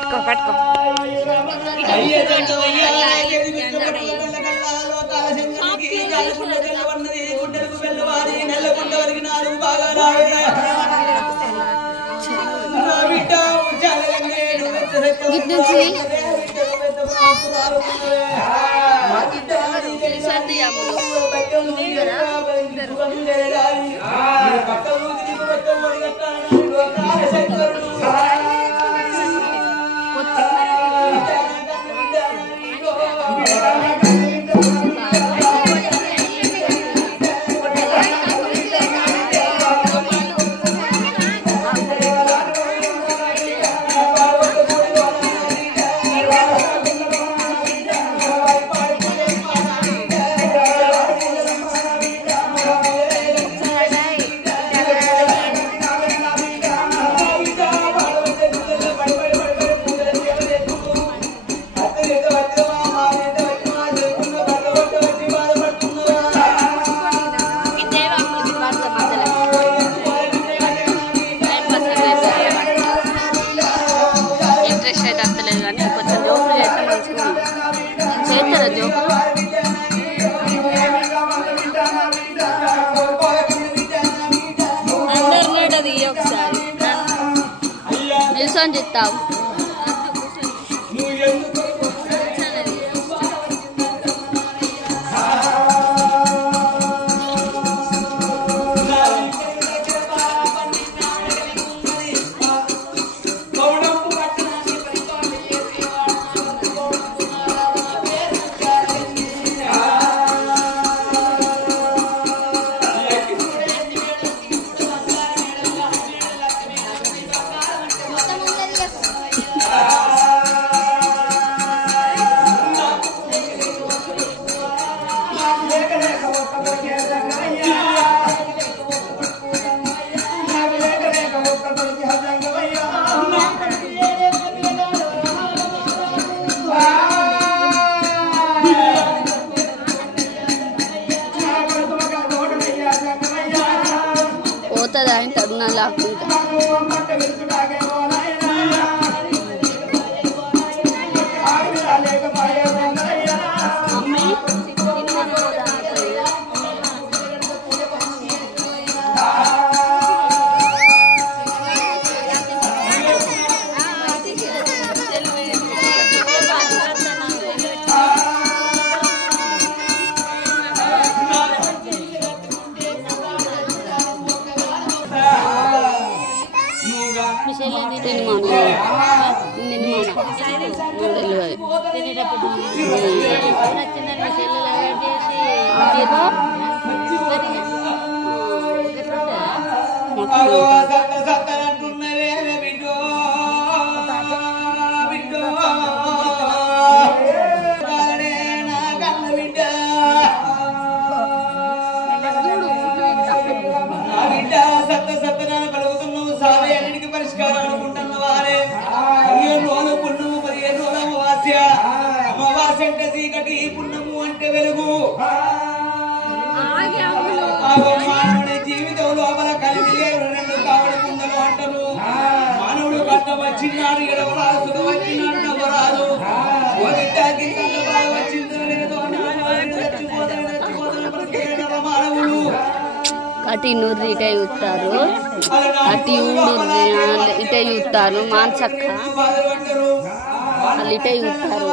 పట్టుకో పట్టుకో చెప్తావు పోతుందా తరుణ లాక్కుంటా జీవితంలో మానవుడు కట్ట వచ్చినాడు ఎడవరాదు సుఖ వచ్చినాడు నవ్వరాదు అటు నూరు ఇటే చూస్తారు అటు ఇటే చూస్తారు మాన్సక్క వాళ్ళు ఇటే చూస్తారు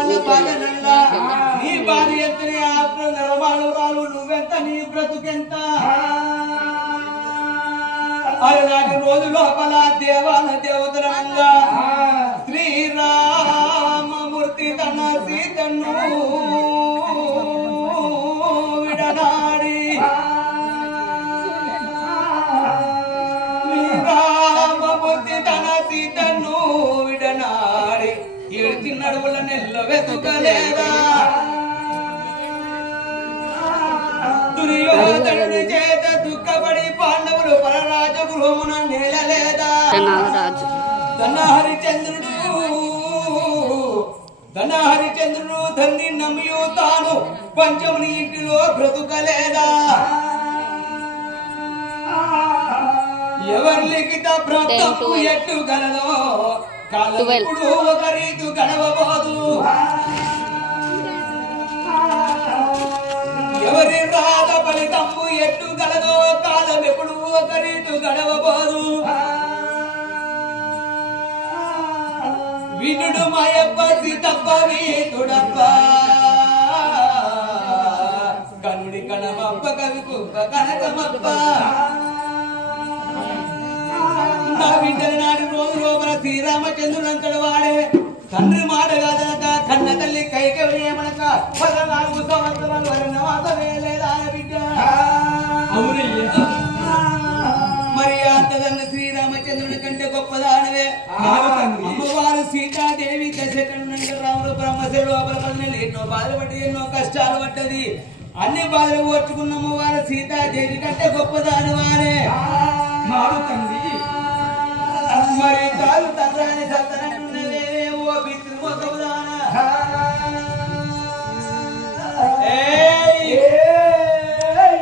అలనాటి రోజు లోపల దేవాల దేవతలంగా శ్రీరామమూర్తి తన సీతను విడనాడి శ్రీరామమూర్తి తన సీతను విడనాడి ఏడ్చి నడువుల నెల్ల వెతుకలేదా దుర్యోధనుడి చేత దుఃఖపడి పాండవులు పరరాజ గృహమున నేలలేదా ధనహరిచంద్రుడు ధన్ని నమ్మియు తాను పంచముని ఇంటిలో బ్రతుకలేదా ఎవరి లిఖిత ప్రాప్తము ఎట్టు గలదో కాలప్పుడు ఒక రీతు గడవబోదు ఎవరి రాత ఫలితంపు ఎట్టు గలదో కాలం ఎప్పుడు ఒక రీతు గడవబోదు వినుడు మాయప్ప సీతప్ప వీతుడప్ప కనుడి కణమప్ప కవి కుప్ప కనకమప్ప నా బిడ్డలు నాటి రోజు లోపల శ్రీరామచంద్రుడు అంతడు వాడే తండ్రి మాట కాదనక కన్న తల్లి కైకవేయమనక 14 సంవత్సరాలు వరణవాస వేలేదా బిడ్డ మరి అంతదన్న శ్రీరామచంద్రుడి కంటే గొప్పదానవే అమ్మవారు సీతాదేవి దశకంటే రాముడు బ్రహ్మశిల లోపల పడిన ఎన్నో బాధలు పడ్డది ఎన్నో కష్టాలు పడ్డది అన్ని బాధలు ఓర్చుకున్న అమ్మవారు సీతాదేవి కంటే గొప్పదానవారే మరి కాలు తండ్రాని సత్తనట్టున్నవే ఓ పితృమోకముదాన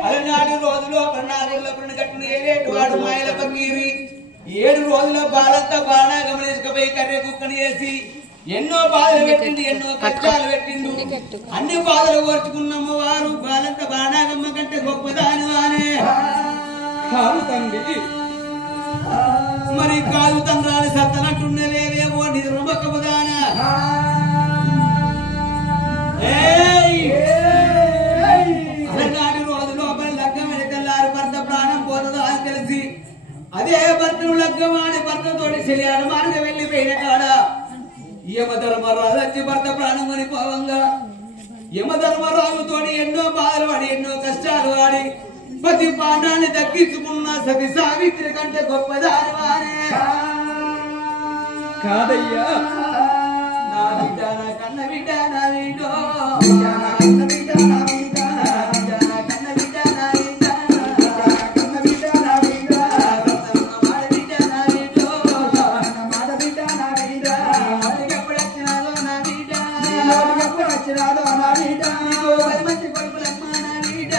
అలనాటి రోజులో 14 కట్టున ఏరేటు వాడు మాయల పకీరి 7 రోజుల బాలంతా బాణా గమనించకపోయి కర్రె కుక్కని వేసి ఎన్నో బాధలు పెట్టింది ఎన్నో కష్టాలు పెట్టిండు అన్ని బాధలు ఓర్చుకున్నమ్మ వారు బాలంతా బాణాగమ్మ కంటే గొప్పదాని వానే మరి కాలు తండ్రాలు సత్తనట్టున్నవేవేవో నిద్రమొక్కముదాన అలనాటి రోజు లోపల లగ్గం వెనకల్లారు భర్త ప్రాణం పోతుందో అని తెలిసి అదే భర్తను లగ్గమాడి భర్తతోటి చెలియాడు మార్గ వెళ్ళిపోయిన కాడ యమధర్మరాజు వచ్చి భర్త ప్రాణం కొనిపోవంగా యమధర్మరాజుతోటి ఎన్నో బాధలు పడి ఎన్నో కష్టాలు వాడి పతి ప్రాణాన్ని దక్కించుకున్న సతి సావిత్రి కంటే గొప్పదాని వారే కాదయ్యా నా బిడ్డ నా కన్న బిడ్డ నా వీడో కన్న బిడ్డ నా బిడ్డ కన్న బిడ్డ నా బిడ్డ కన్న బిడ్డ నా బిడ్డ మాట బిడ్డ నా వీడో మాట బిడ్డ నా బిడ్డ ఎప్పుడు వచ్చినాదో నా బిడ్డ ఎప్పుడు వచ్చినాదో నా బిడ్డ మంచి కొడుకులమ్మ నా బిడ్డ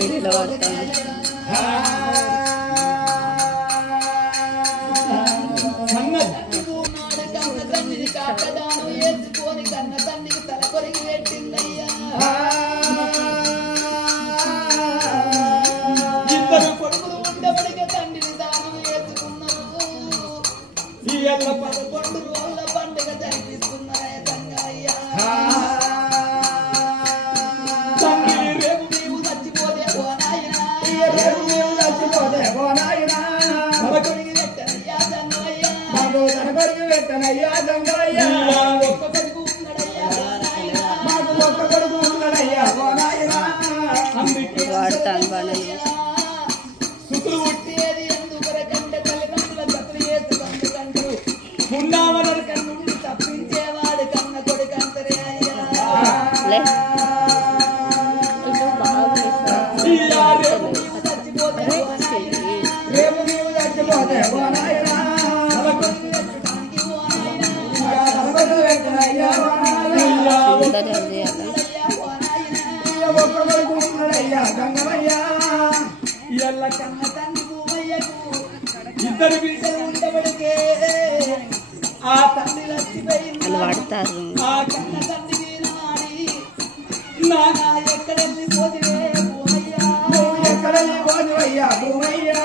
వీడియోలో పడతాను. ఇద్దరు కొడుకులు ఉండబడిగా తండ్రిని దానం వేసుకున్నారు. ఈ ఎల్ల 11 రోజుల పండుగ జరిపిస్తున్నారే తంగయ్యా. తండ్రి రేపు నీవు చచ్చిపోతే ఓ నాయనా, రేపు నీవు చచ్చిపోతే ఓ నాయనా, కొడుకు పెట్టనయ్యా తంగయ్యా, కొడుకు పెట్టనయ్యా తంగయ్యా. ఒక్క కొడుకు ఉన్నాడయ్యా ఓ నాయనా, మాకు ఒక్క కొడుకు ఉన్నాడయ్యా ఓ నాయనా. అందుకే వాడతాను బాగా సుతులు ఉట్టేది ఎందుకొరకంటే తల్లిదండ్రుల జతలు వేసుకంటూ ఉన్నామని కన్నుండి తప్పించేవాడు కన్న కొడుకంతరే అయ్యా. రేపు నీవు చచ్చిపోతే ఓ నాయనా, ఎల్ల కన్న తండ్రి భూమయ్యకు ఇద్దరు బిడ్డలు ఉండబడికే ఆ తండ్రి లచ్చిపోయింది. అని వాడతారు. ఆ కన్న తండ్రి వీరమాడి నానా ఎక్కడెళ్ళి పోతివే భూమయ్యా, నువ్వు ఎక్కడెళ్ళి పోతివయ్యా భూమయ్యా,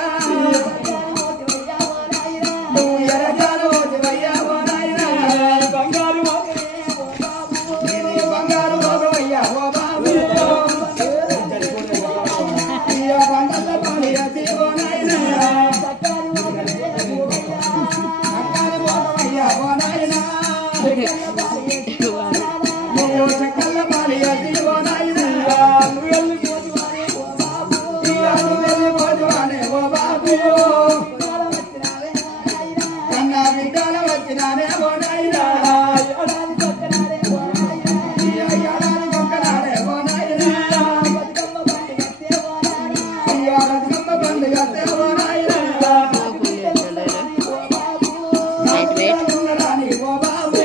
నువ్వు ఎరగాల పోతివయ్యా ఓ నాయనా, బంగారు బంగారు భోగవయ్యా ఓ బాబు, బంగాళ పాలి అతి ఓ నాయనా, భోగవయ్యా ఓ నాయనా, నువ్వు చక్కల పాలి అతి ఓ నాయనా, నువ్వు వెళ్ళి పోతువానే ఓ బాబు, నువ్వు వెళ్ళి పోతువానే ఓ బాబు, కన్నా బిడ్డలు వచ్చినానే ఓ నాయనా, ఏడాది కొక్కనాడే ఓ నాయనా, బతుకమ్మ పండుగ ఓ నాయనా, ఉన్నరాని ఓ బాబు,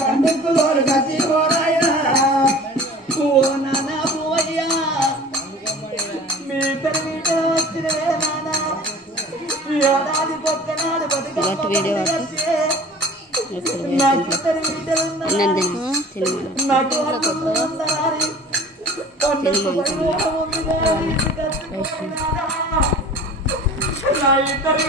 కందుకులోరు గతి ఓ నాయనా, ఓ నాన్న పోయ్యా మీ తల్లి వచ్చినవే నాన్న, ఏడాది కొక్కనాడు బతుకమ్మ వీడియో నాకు ఇద్దరు బిడ్డలున్నారు, నాకు అర్థం ఉండాలి. నా ఇద్దరు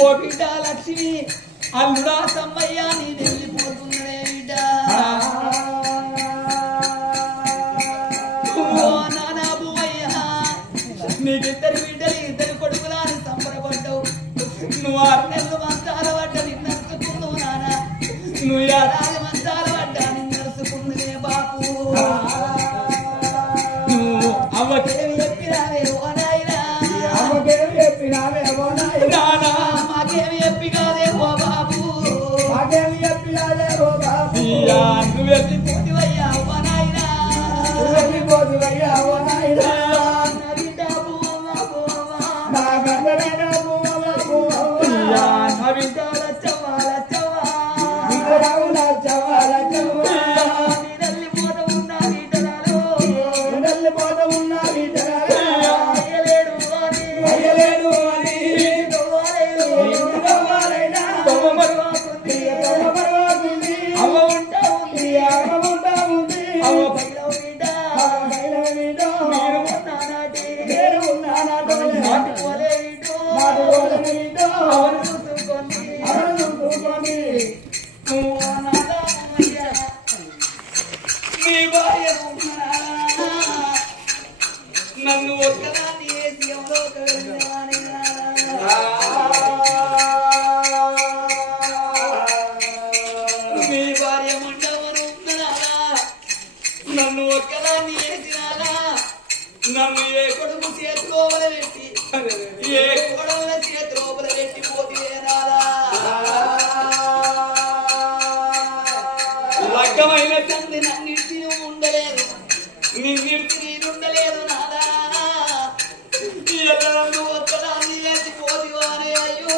ఓ బిడ్డ లక్ష్మి అల్లుడా సమ్మయ్య నేను వెళ్ళిపోతున్నాడే బిడ్డ, ఓ నానా భూమయ్య నీకిద్దరు బిడ్డలు ఇద్దరు కొడుకులని సంబరపడ్డావు, నువ్వు 6 నెలలు మంచాల పడ్డ నిన్నరుసుకున్నావు నాన్న, నువ్వు 7 మంచాల పడ్డ నిన్నరుసుకున్నదే బాపు, నువ్వు అవ్వకేమి చెప్పినావే ఓ నాయనా, అవ్వకేమి చెప్పినావే ఓ నాయనా, మాకేమి చెప్పి కాదే ఓ బాబు, మాకేమి చెప్పి కాదే ఓ బాబు, నువ్వు వెళ్ళిపోతువయ్యా ఓ నాయనా, నువ్వు వెళ్ళిపోతువయ్యా ఓ నాయనా, నా బిడ్డ భూమమ్మ భూమమ్మ, నా బిడ్డ భూమమ్మ భూమమ్మ, నా బిడ్డ లచ్చవ్వ లచ్చవ్వ, బిడ్డరావు లచ్చవ్వ లచ్చవ్వ, వెళ్ళిపోతూ ఉన్న బిడ్డరాలు, వెళ్ళిపోతూ ఉన్న బిడ్డరాలు. నన్ను ఒక్కదాన్ని వేసి ఎవరో మీ భార్య మండవను నన్ను ఒక్కదాన్ని వేసినారా నన్ను ఏ కొడుకు చేతి లోపల పెట్టి ఏ కొడవల చేతి లోపల పెట్టి పోతేనారా లగ్గమైన తండ్రి నన్నింటి ఉండలేదు నిన్నింటి నేనుండలేదు నాదా నన్ను ఒక్కదాన్ని వేసి పోతివానే అయ్యో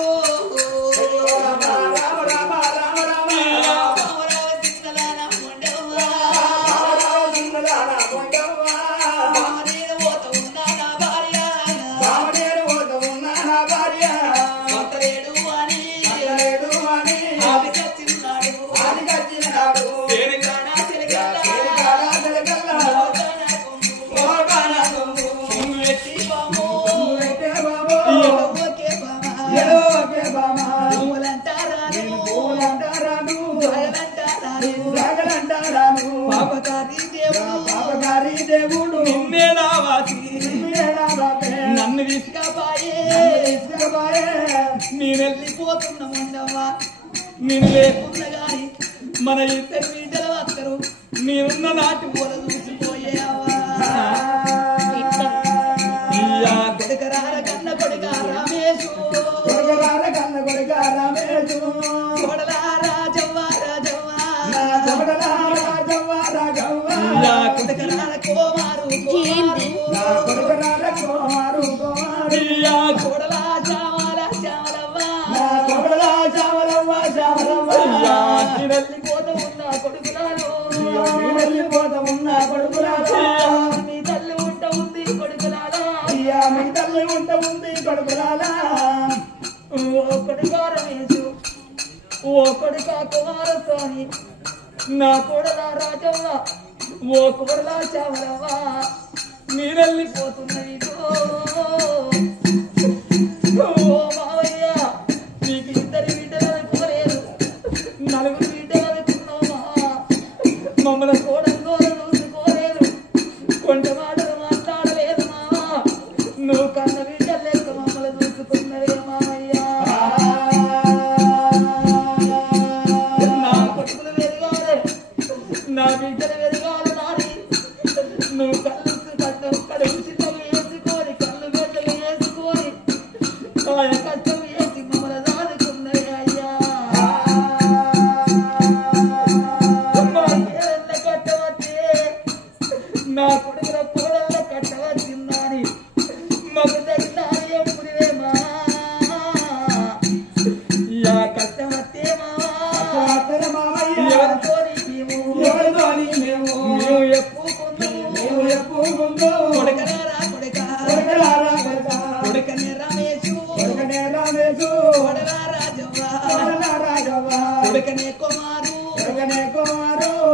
నన్ను తీసుకపోయే నేను వెళ్ళిపోతున్నా ఉండవా నేను లేకున్నా గాని మన ఇద్దరు బిడ్డలు వస్తారు నేనున్న నాటి పూల చూసిపోయేవా కొడుకరాల కన్న కొడుక రమేషు కొడలా రాజవ్వ కొడుకరాల కోమారు కొడలా వెళ్ళిపోతా ఉన్నా కొడుకులారా మీ తల్లి ఉంట ఉంది కొడుకులారా మీ తల్లి ఉంట ఉంది కొడుకులారా ఓ కొడుకా రమేషు ఓ కొడుకా కుమారస్వామి నా కొడలా రాజవ్వ ఓ కొడలా చావరవ్వ మీరెళ్ళిపోతున్నది ఓ మావయ్య నీకు ఇద్దరు బిడ్డలు అనుకోలేదు నలుగురు బిడ్డలు అనుకున్నావా మమ్మల్ని కోడంలో చూసుకోలేదు కొంత మాటలు మాట్లాడలేదు మావా నువ్వు కన్న బిడ్డలు లెక్క మమ్మల్ని చూసుకున్నదే మావయ్య నా కొడుకులు వెరగాలి నా బిడ్డలు వెరగాలి నాని నువ్వు కడుపు చిన్నలు వేసుకొని కళ్ళు గడ్డలు వేసుకొని ఆయన కష్టం వేసి మమ్మల్ని దాదుకున్నది అయ్యా కట్టవచ్చే నా కొడుకుల కోడళ్ళ కట్టవచ్చిందని మాకు తగిన ఎప్పుడువేమా కట్టవచ్చే మావా ఎవరితోని మేము కొడకరారా కొడకనే రమేషు కొడలా రాజవ్వ కొడకనే కుమారు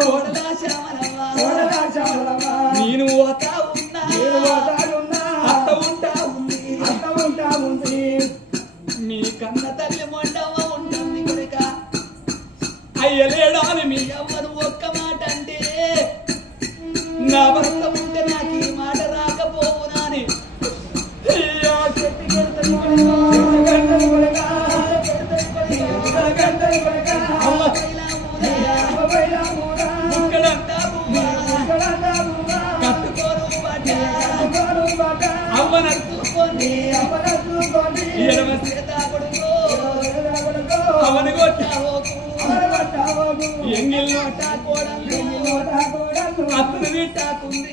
కొడలా శ్యామలవ్వ నేను పోతా ఉన్నా అత్త ఉంటా ఉంది మీ కన్న తల్లి మొండవ్వ ఉంటుంది కొడుక అయ్యలేడాలి మీ అవ్వను ఒక్క మాట అంటే నా భర్త ఉంటే నాకు ఈ మాట రాకపోవునాని కట్టుకోరు అవ్వనట్టుకొని ఎడమ సీత కొడుకు అవని కొట్టావోకు ఎంగిల్ కోడలు అతను తిట్టాకుంది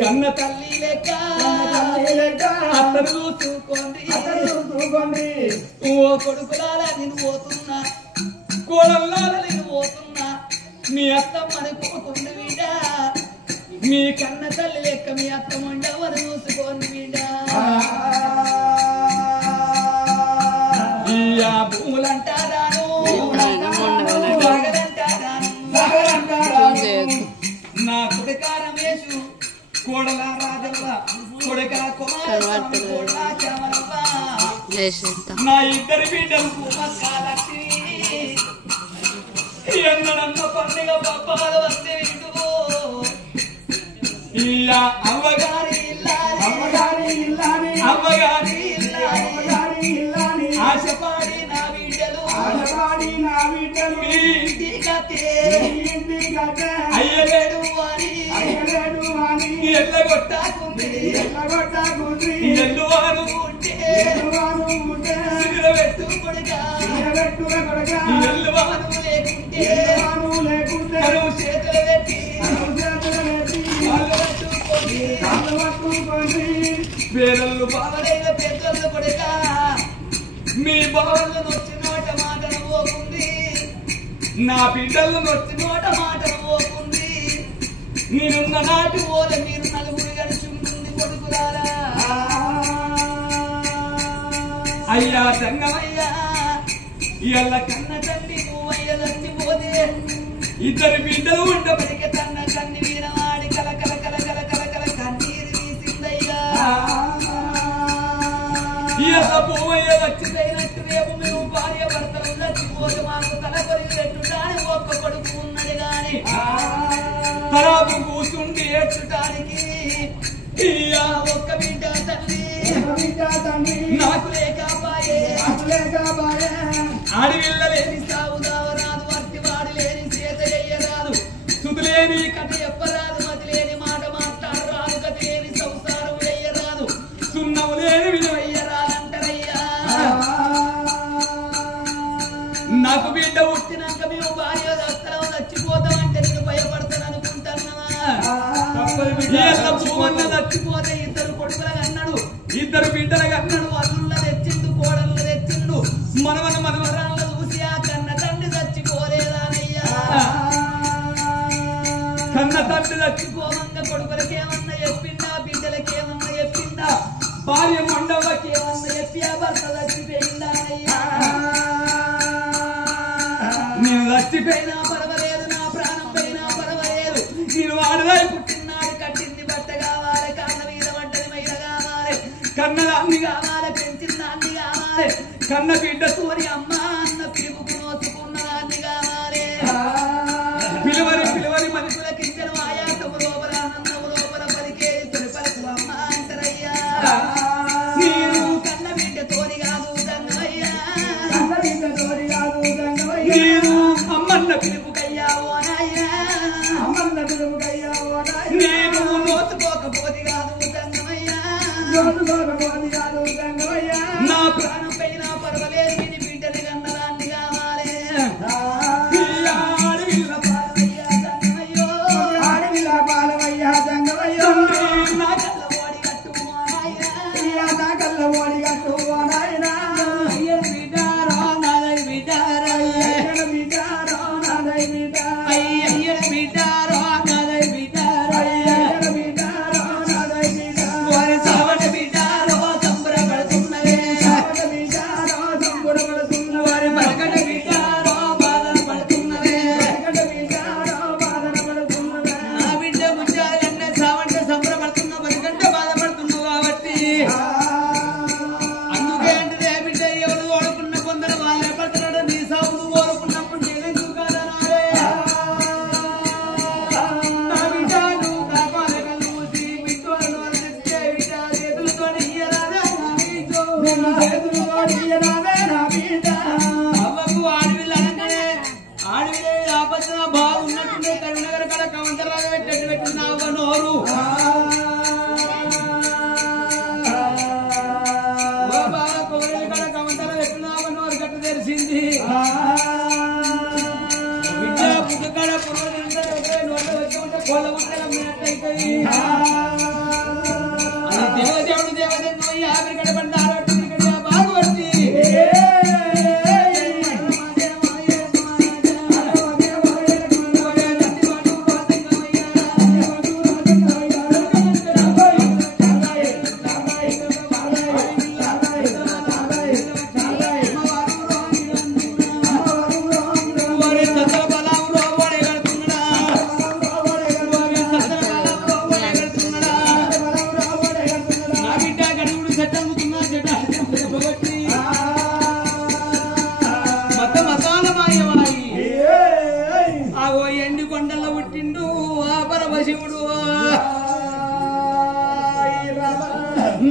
కన్న తల్లి లెక్క అతను చూసుకోండి ఓ కొడుకులారా నేను పోతున్నా కోడల్లారా నేను పోతున్నా మీ అత్తమ్మని పోతుంది వీడ మీ కన్న తల్లి లెక్క మీ అత్తమ్మ ఎవరు చూసుకోండి వీడ భూములంటారాను నా కొడుక రమేషు కోడలా రాజవ్వ కొడుకల కుమారస్వామి కోడలా చామరవ్వ నా ఇద్దరు బిడ్డలు మక్కాలకి ఎన్నడన్న పండుగ పప్పాలు వస్తే ఇలా అవ్వగారి అవ్వగారి ఆశపాడి నా బిడ్డలు అయ్యలేడు అని ఎల్లగొట్టాకుంది ఎల్లువారు ఉంటే పెట్టు కొడుకా ఎల్లువారు లేకుంటే కరువు చేతులు పెట్టి పేరళ్ళు బావలైన పెద్దలు కొడుక మీ బావలు నొచ్చి నోట మాటను పోకుంది నా బిడ్డలు నొచ్చి నోట మాటను పోకుంది నేనున్న నాటి ఓల మీరు నలుగురు కలిసి ఉంటుంది కొడుకురారా అయ్యా సంగమయ్యా ఇళ్ళ కన్న తల్లి నువ్వయ్య చచ్చిపోతే ఇద్దరు బిడ్డలు ఉండబడికే తన్న కన్ని వీరవాడి కల కల కల కల కల కల కన్నీరు తీసిందయ్యా ఇళ్ళ పోవయ్య వచ్చిపోయినట్టు రేపు మేము భార్య భర్తలు చచ్చిపోతే మాకు తల కొరిగినట్టుగానే ఒక్క కొడుకు ఉన్నది గాని తరాపు కూర్చుండి ఏడ్చడానికి ఇయ్యా ఒక్క బిడ్డ తల్లి నాకు లేకపాయే ఆడివిల్ల లేని సాగు దావరాదు వర్తి వాడి లేని చేత చెయ్యరాదు సుదులేని కథ చెప్పరాదు మతి లేని మాట మాట్లాడరాదు గతి లేని సంసారం చెయ్యరాదు సున్నవు లేని విలువయ్యరాదంటారయ్యా నాకు బిడ్డ పుట్టినాక మేము భార్య దత్తరం చచ్చిపోతామంటే నేను భయపడతాను అనుకుంటున్నావా భూమన్న చచ్చిపోతే ఇద్దరు కొడుకులకు అన్నాడు ఇద్దరు బిడ్డలకు అన్నాడు అల్లుళ్ళ తెచ్చిండు కోడళ్ళు తెచ్చిండు మనవన మనవరాళ్ళ చూసి ఆ కన్న తండ్రి చచ్చిపోలేదానయ్యా కన్న తండ్రి చచ్చిపోవంగా కొడుకులకేమన్నా చెప్పిందా బిడ్డలకేమన్నా చెప్పిందా భార్య మండవకేమన్నా చెప్పి ఆ భర్త చచ్చిపోయిందానయ్యా నేను చచ్చిపోయినా పర్వాలేదు నా ప్రాణం పోయినా పర్వాలేదు నేను ఆడదాయి పుట్టినాడు కట్టింది బట్ట కావాలి కన్న మీద పడ్డది మైల కావాలి కన్నదాన్ని కావాలి పెంచిందాన్ని కావాలి కన్న బిడ్డ తోరి అమ్మ అన్న పిలుపుకు నోసుకున్న దాన్ని కావాలి పిలువని మనుషుల కిందను ఆయాసము లోపల అన్నము లోపల పలికే ఇద్దరు పలుకు అమ్మ అంటారయ్యా మీరు కన్న బిడ్డ తోరి కాదు దంగమయ్యా నేను అమ్మన్న పిలుపుకయ్యా ఓనయ్యా నేను నోసుకోకపోతే కాదు దంగమయ్యా నా ప్రాణం పైన పర్వాలేదు విని బిడ్డని కన్నదాన్ని కావాలి నా కళ్ళ ఓడి కట్టుకోనాయనా బిడ్డారో నాదై బిడ్డారో అయ్యయ్య బిడ్డారో నాదై బిడ్డారో ఓరి సావట బిడ్డారో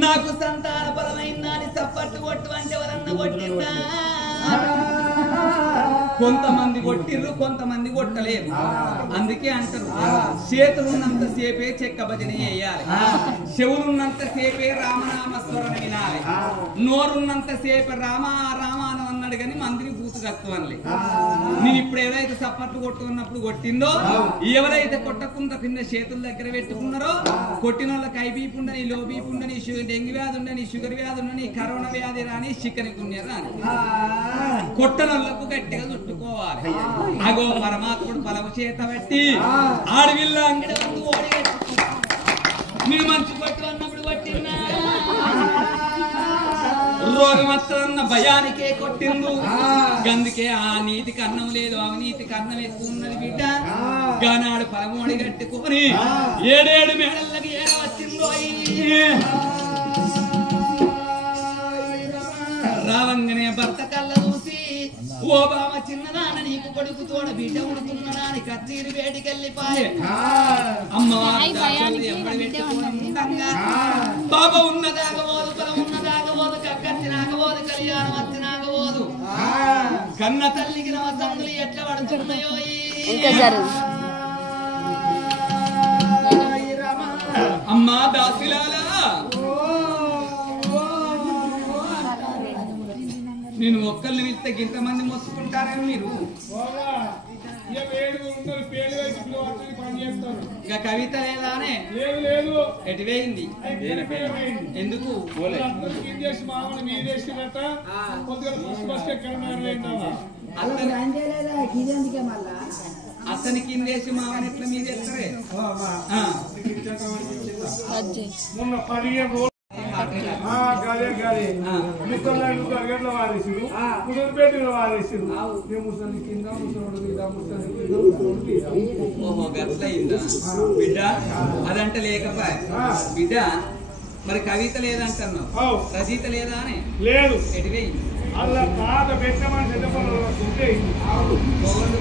నాకు సంతాన బలమైందా అని చప్పట్లు కొట్టు అంటే ఎవరన్నా కొట్టిందా? కొంతమంది కొట్టిర్రు, కొంతమంది కొట్టలేరు. అందుకే అంటారు చేతులున్నంత సేపే చెక్క భజన చేయాలి, చెవులున్నంత సేపే రామనామస్వరం వినాలి, నోరున్నంత సేపే రామ రామ అని అన్నాడు కానీ మందిని పూర్తి కట్టుకోవాలి. నేను ఇప్పుడు ఎవరైతే చప్పట్లు కొట్టుకున్నప్పుడు కొట్టిందో, ఎవరైతే కొట్టకుండా కింద చేతుల దగ్గర పెట్టుకున్నారో కొట్టిన వాళ్ళకి ఐబీపీ ఉండని, లో బీపీ ఉండని, డెంగ్యూ వ్యాధి ఉండని, షుగర్ వ్యాధి ఉండని, కరోనా వ్యాధి రాని, చికెన్ గున్య రాని, కొట్టనోళ్ళకు గట్టిగా చుట్టుకోవాలి. అగో పరమాత్ముడు పలవ చేత పెట్టి ఆడవిల్ల అంగడి ముందు ఓడి మీరు మంచి కొట్టు అన్నప్పుడు కొట్టినా, రోగం వస్తుందన్న భయానికే కొట్టిండు. గందుకే ఆ నీతికి అన్నం లేదు, అవినీతికి అన్నం ఎక్కువ ఉన్నది బిడ్డ. గానాడు పలమోడి కట్టుకొని 7 మేడలకి ఏడ వచ్చిందో రావంగానే భర్త కళ్ళ చూసి, ఓ బావ చిన్నదాన నీకు కొడుకు తోడ బిడ్డ ఉడుతున్నదా అని కత్తిరి వేడికెళ్ళిపాయే. అమ్మవారు బాబ ఉన్నదాగబోదు, పొలం ఉన్నదాగబోదు, కక్కచ్చినాగబోదు, కళ్యాణం వచ్చినాగబోదు. కన్న తల్లికి నవసంగులు ఎట్లా పడుతున్నాయో అమ్మా దాసిలాలా, నేను ఒక్కరిని వెళ్తే ఇంతమంది మొత్తుకుంటారని మీరు ఇంకా కవిత లేదానే ఎటువేయింది ఎందుకు? అతని కిందేసి మామని ఎట్లా మీద ఎత్తరే? ఓహో గట్లయిందా బిడ్డ? అదంటే లేకపోయా బిడ్డ. మరి కవిత లేదంటున్నావు, రచయిత లేదా అని లేదు. ఎటువేయింది అలా తాత పెట్టమని చెడ్డపడుతుంటే మొగలు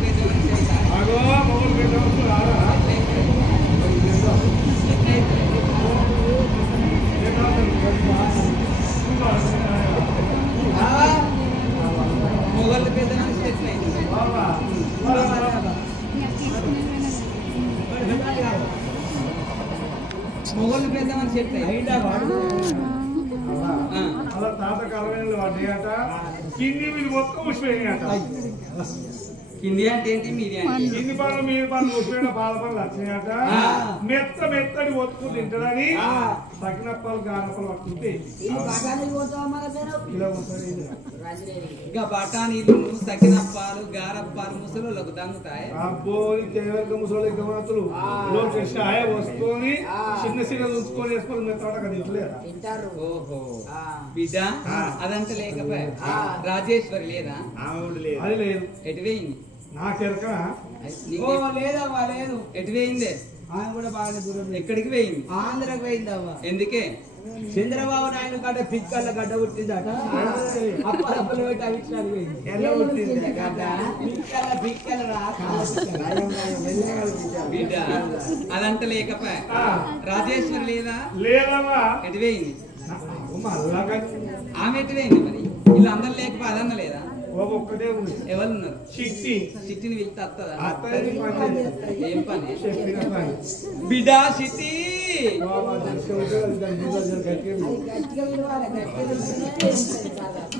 మొగళ్ళు పెద్ద మనిషి ఎట్లయింది? మొగళ్ళు పెద్ద మనిషి ఎట్లయింది? అలా తాత కలవలు పడ్డాయట, కింది మీద మొత్తం ఉసిపోయినాయట. కింది అంటే ఏంటి? మీది అంటే కింది పనులు మీది పనులు ఉసిపోయిన పాల పనులు వచ్చినాయట. మెత్తడి ఒత్తుకు తింటారని సకినప్పాలు గానప్పాలు పట్టుకుంటే ఇంకా బఠానీలు, సకినప్పాలు, గారప్పాలు ముసలోళ్ళకు దంగుతాయి. అబ్బో ముసలి వస్తుని చిన్న చిన్న ఉంచుకొని వేసుకొని తింటలేరు. ఓహో బిడ్డ అదంతా లేకపోయా? రాజేశ్వరి లేదా? అది లేదు. ఎటువేయింది? నాకెరక లేదమ్మా, లేదు. ఎటువేయిందే? ఆయన కూడా బాగానే దూరం. ఎక్కడికి పోయింది? ఆంధ్రకు పోయిందమ్మా. ఎందుకే? చంద్రబాబు నాయుడు గడ్డ పిక్కల గడ్డ పుట్టిందట. అప్పలు పెట్టి అవిష్టానికి పోయింది. ఎలా పుట్టింది గడ్డ? పిక్కల బిడ్డ అదంతా లేకపోయా? రాజేశ్వరి లేదా? లేదమ్మా. ఎటు పోయింది? ఆమె ఎటు పోయింది? మరి వీళ్ళందరూ లేకపోతే అదన్న లేదా? ఎవరున్నారు? చిట్టిని వెళ్తే వస్తుందా? ఏం పని బిడ్డ? చిట్టి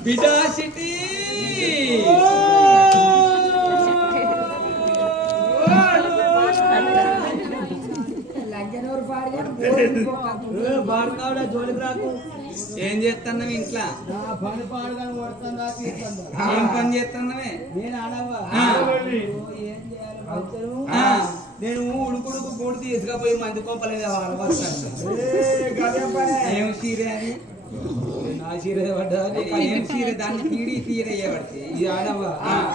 బిడ్డ చిట్టి జోలికి రాకు. ఏం చేస్తున్నావు ఇంట్లో? పని పాడుగా కొడుతుందా? ఏం పని చేస్తున్నావే? నేను ఆడవా ఏం చేయాలి? నేను ఉడుకుడుకు పూడి తీసుకపోయి మంది కోపలేదు. ఏం చీరే అది? నా చీర పడ్డా? ఏం చీర? దాన్ని తీరే పడితే ఇది ఆడవా?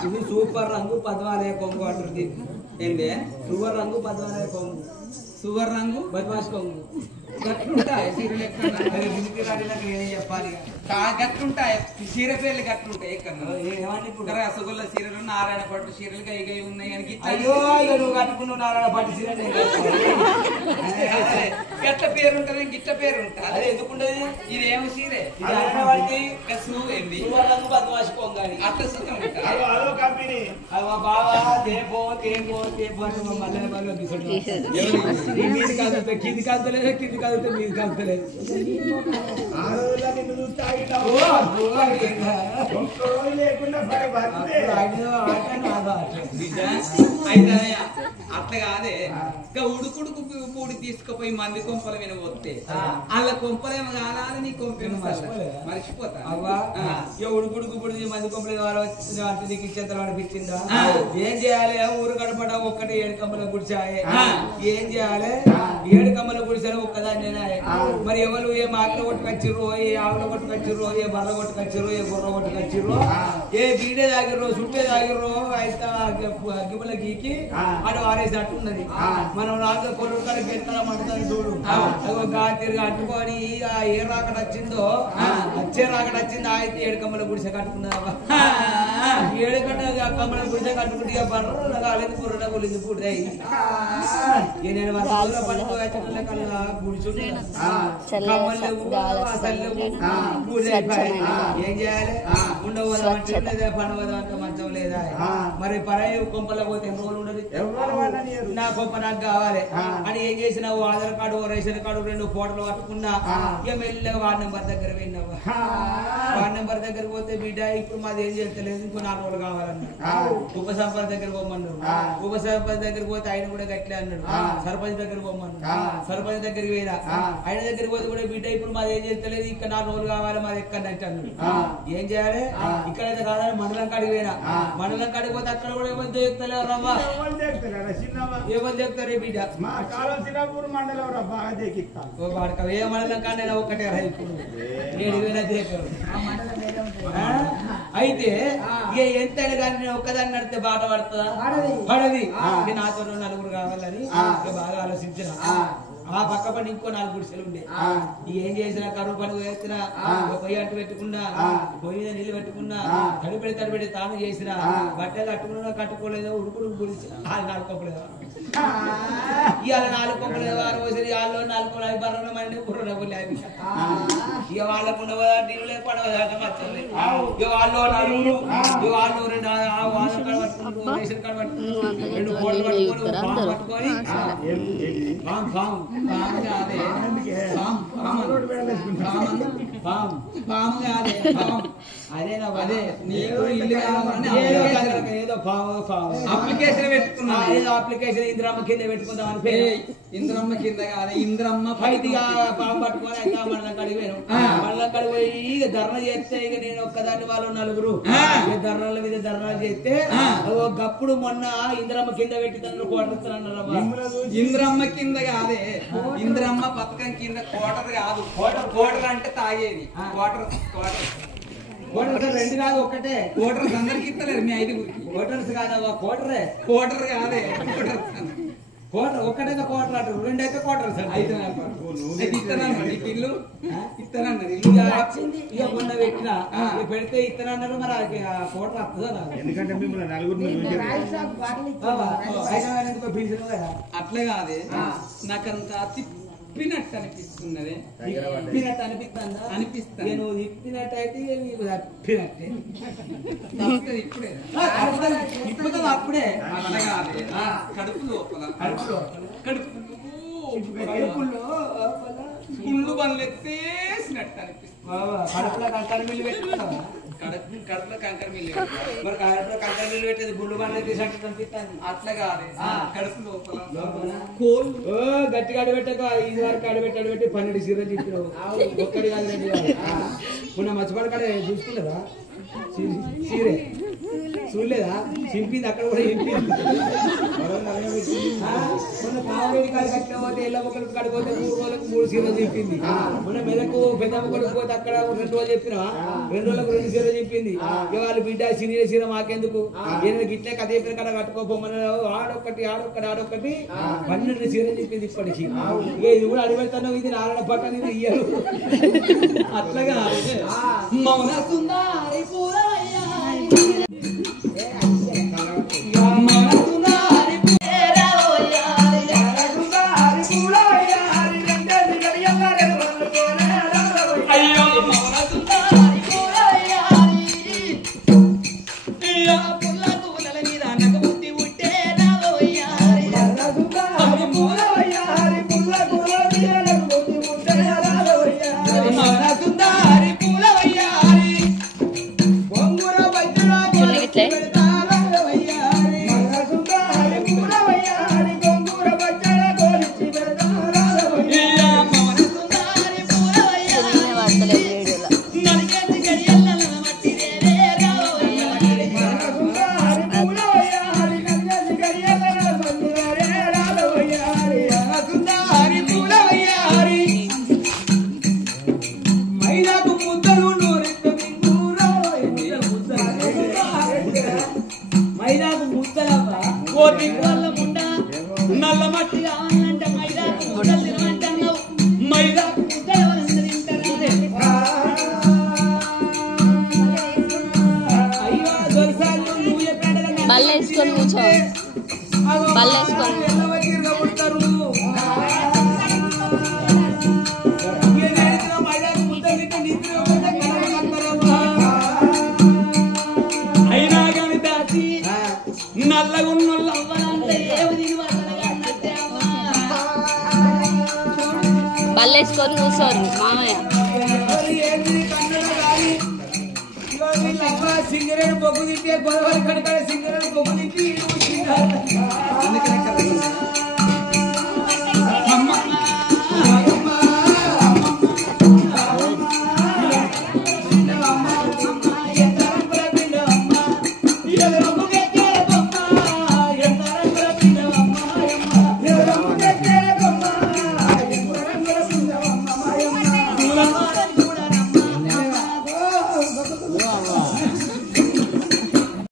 ఇది సూపర్ రంగు 14 కొంగు అంటుంది. ఏంటి సూపర్ రంగు 14 కొంగు? సువర్ రంగు బద్మాసుకోంగు గట్లుంటాయి సీరియల్ ఎక్కడ బిజికి రాడినాక నేనే చెప్పాలి గట్లుంటాయి సీర పేర్లు గట్లుంటాయి ఎక్కడ ఏమని ఇప్పుడు రసగుల్ల సీరలు నారాయణ పట్టు సీరలు గై ఉన్నాయి అని అయ్యో ఇక నువ్వు కట్టుకున్నావు నారాయణ పట్టి సీర గట్ల పేరు ఉంటది గిట్ట పేరు ఉంటుంది అదే ఎందుకుంటది ఇదేమో సీరే నారాయణ పట్టి సూ ఏంది రంగు బద్మాసుకోంగాని అట్ట సుఖం ఉంటుంది అది మా బావ తేపో అని మా మల్లెల బాగా తీసుకుంటాం మీరు కదులుతా కింది కదుతలేదు కింది కదులుతా మీరు కదుతలేదు అయితే అట్లా కాదే ఇంకా ఉడుకుడుకు పూడి తీసుకుపోయి మంది కొంపల మీద పోతే వాళ్ళ కొంపలేమో కాదని నీ కొంపేమో మర్చిపోతా అవ్వా ఉడుకుడుకు పుడి మంది కొంపలేదు వాళ్ళు వచ్చిందా అంటే నీకు ఇచ్చేంత అనిపించిందా ఏం చేయాలి ఊరు గడపడ ఒక్కటి 7 కమ్మల గుడిచాయే ఏం చేయాలి 7 కమ్మల గుడిసారు ఒక్కదాన్నేనా మరి ఎవరు ఏ మాటలు కొట్టుకొచ్చిర్రు ఏ ఆవుల కొట్టుకొచ్చిర్రు ఏ బర్ర కొట్టుకొచ్చిర్రు ఏ గుర్ర కొట్టుకొచ్చిర్రు ఏ బీడే తాగిర్రు చుట్టే తాగిర్రు అయితే గిబ్బల గీకి అటు ఆరేసి అట్టు ఉన్నది మనం నాలుగు కొడుకు గెట్టల మంటని చూడు తిరిగి అట్టుకొని ఏ రాకడ వచ్చిందో వచ్చే రాకడ వచ్చిందో అయితే 7 కమ్మల గుడిసె కట్టుకున్నదా 7 కమ్మల గుడిసె కట్టుకుంటే ఇక బర్ర కాలేదు గుర్ర కొలింది పూర్తి నేను కల్లా గుడిచుంటే ఏం చేయాలి ఉండవదంటే పనవదంటే మంచం లేదా మరి పరాయి కొంపలో పోతే ఎన్ని రోజులు ఉండదు నా కొంప నాకు కావాలి అని ఏం చేసినావు ఆధార్ కార్డు రేషన్ కార్డు 2 ఫోటోలు పట్టుకున్నా ఇక మెల్లగా వార్డ్ నెంబర్ దగ్గర పోయినావు వార్డ్ నెంబర్ దగ్గర పోతే బిడ్డ ఇప్పుడు మాది ఏం చేస్తలేదు ఇంకో 4 రోజులు కావాలన్నా ఉప సర్పంచ్ దగ్గర పోమన్నాడు ఉప సర్పంచ్ దగ్గర పోతే ఆయన కూడా గట్లే అన్నాడు సర్పంచ్ దగ్గర పోమన్నాడు సర్పంచ్ దగ్గరికి పోయినా ఆయన దగ్గరికి పోతే కూడా బిడ్డ ఇప్పుడు మాది ఏం చేస్తలేదు ఇక్కడ 4 రోజులు కావాలి మాది ఎక్కడ అంటే అన్నాడు ఏం చేయాలి ఇక్కడైతే కాదని మండలం కాడికి పోయినా మండలం కాడికి పోతే అక్కడ కూడా ఏమని చెప్తలేరు రమ్మా ఏమని చెప్తారు బిడ్డ వాడికి ఏ మండలం కాడైనా ఒక్కటే ఇప్పుడు 7 వేల దేకరు అయితే ఎంతైనా కానీ నేను ఒక్కదాన్ని నడితే బాట పడుతుందా పడది నాతో 4 కావాలని బాగా ఆలోచించిన ఆ పక్క పని ఇంకో 4 గుడిసెలు ఉండే ఏం చేసినా కరువు పని వేస్తున్నా పొయ్యి అట్టు పెట్టుకున్నా పొయ్యి మీద నీళ్ళు పెట్టుకున్నా తడిపెడి తాను చేసినా బట్టలు కట్టుకున్నా కట్టుకోలేదో ఉడుకుడు గుడిసి వాళ్ళు 4 కొప్పలేదు ఇవాళ 4 కొప్పలేదు వారు పోసి వాళ్ళు 4 కొప్పలు బర్రన మళ్ళీ బుర్ర కొల్లి ఇక వాళ్ళకు నీళ్ళు పడవదాట మచ్చలే ఇక వాళ్ళు నలుగురు ఇక వాళ్ళు 2 ఆధార్ కార్డు పట్టుకుంటారు రేషన్ కార్డు పట్టుకుంటారు 2 ఫోటోలు పట్టుకొని అప్లికేషన్ ఇంద్రమ్మ కింద పెట్టుకుందాం ఇంద్రమ్మ కింద కాదు ఇంద్రమ్మ పైదిగా పాము పట్టుకొని అయితే మండలం కడిగి పోయాను మండలం కడిగి పోయి ధర్నా చేస్తే ఇక నేను ఒక్కదాన్ని వాళ్ళు 4 ధర్నాల మీద ధర్నాలు చేస్తే గప్పుడు మొన్న ఇంద్రమ్మ కింద పెట్టి తను కోటరుతారన్నారు ఇంద్రమ్మ కింద కాదే ఇంద్రమ్మ పథకం కింద కోటర్ కాదు కోటర్ అంటే తాగేది కోటర్ 2 కాదు ఒకటే కోటర్స్ అందరికి ఇస్తలేరు మీ 5గురికి కోటర్స్ కాదవ్వా కోటరే కోటర్ కాదే కోటర్ ఒక్కటే కోటర్ అంటారు 2 అయితే కోటర్స్ ఇల్లు ఇస్తానన్నారు ఇక మొన్న పెట్టినా పెడితే ఇస్తానన్నారు మరి కోటర్ వస్తుందా ఎందుకంటే మిమ్మల్ని 4 ఫీజులు కదా అట్లే కాదే నాకంత తిప్పినట్టు అనిపిస్తున్నదే తిప్పినట్టు అనిపిస్తుందా అనిపిస్తా నువ్వు తిప్పినట్టు అయితే నీకు తప్పినట్టే ఇప్పుడే ఇప్పుడు అప్పుడే అట్లా కాదే కడుపు లోపల కడుపులో గుళ్ళు బండ్లు ఎత్తేసినట్టు అనిపిస్తుంది కడుపులో కంకర మిల్లు పెట్టుకుంటావా కడుపులో కంకర మిల్లు మరి కడుపులో కంకర మిల్లు పెట్టేది గుళ్ళు బండ్లు తీసినట్టు అనిపిస్తుంది అట్లా కాదే కడుపు లోపల గట్టిగా అడిపెట్టాక 5 వరకు అడిపెట్టి 12 సీరియల్ చెప్పినావు ఒక్కడి కాదు 2 కాదు మొన్న మర్చిపడి కాడ చూసుకున్నారా చూడలేదా చింపింది అక్కడ కూడా చింపింది మొన్న కావేరి కాడ కట్టిన పోతే ఎల్ల మొక్కలకు కడిపోతే 3 రోజులకు 3 సీరలు చెప్పింది మొన్న మెదకు పెద్ద మొక్కలకు పోతే అక్కడ 2 రోజులు చెప్పిన 2 రోజులకు 2 సీరలు చెప్పింది వాళ్ళ బిడ్డ సినీల సీర మాకెందుకు నేను గిట్లే కథ చెప్పిన కడ కట్టుకోపోమని ఆడొక్కటి 12 సీరలు చెప్పింది ఇప్పటికి ఇది కూడా అడిగెళ్తాను ఇది నారాయణ పక్కన ఇది ఇయ్యరు అట్లాగా మౌన సుందరి బల్లేసుకొని కూర్చోరు మామయ్య సింగరేణి బొగ్గు తింటే గోదావరి కడకాడ సింగరేణి బొగ్గు తింటే